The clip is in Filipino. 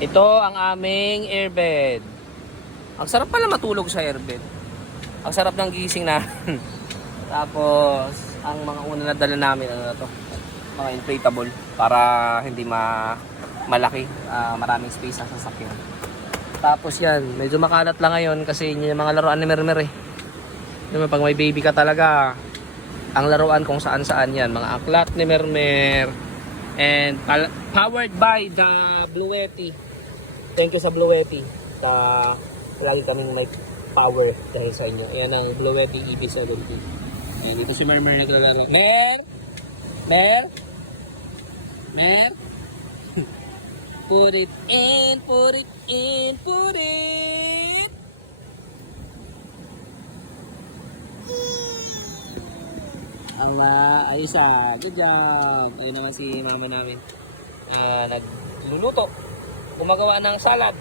Ito ang aming airbed. Ang sarap pala matulog sa airbed. Ang sarap ng gising namin. Tapos, ang mga una na dala namin, ano na to? Mga inflatable. Para hindi malaki. Maraming space sa sasakyan. Tapos yan, medyo makalat lang ngayon kasi yun yung mga laruan ni Mermer eh. Diba, pag may baby ka talaga, ang laruan kung saan-saan yan. Mga aklat ni Mermer. And powered by the Bluetti. Thank you sa Bluetti. Lagi kaming may power dahil sa inyo. Ayan ang Bluetti EB70. Ayan, dito si Mermer naglalaro. Mer! Put it in, put it in, put it! Ayos ah. Good job. Ayun naman si mama namin. Nagluluto. Gumagawa ng salad.